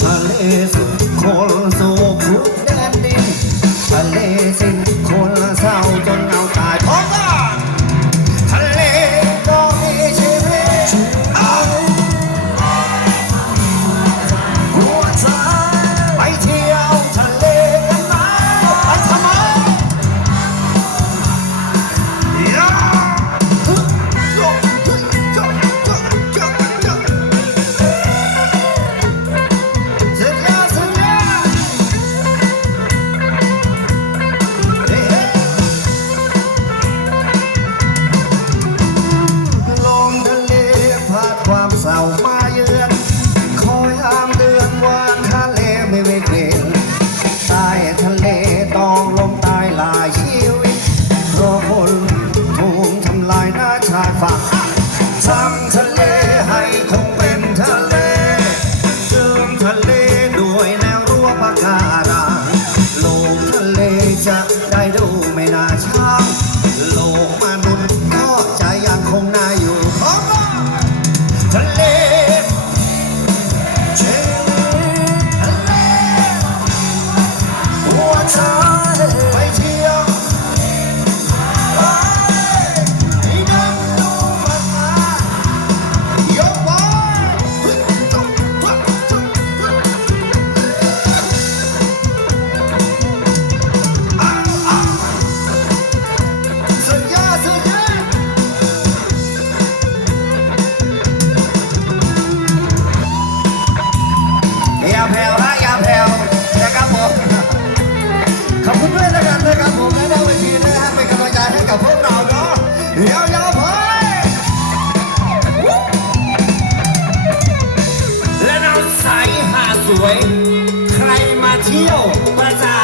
ทะเลสุดคนสูบแดนดินทะเลสิ้คนเศร้าจน ฝั่งทำทะเลให้คงเป็นทะเลเดิมทะเลด้วยแนวรั้วปะการังโลกทะเลจะได้ดูไม่น่าช้างโลกมัน matinho, mas a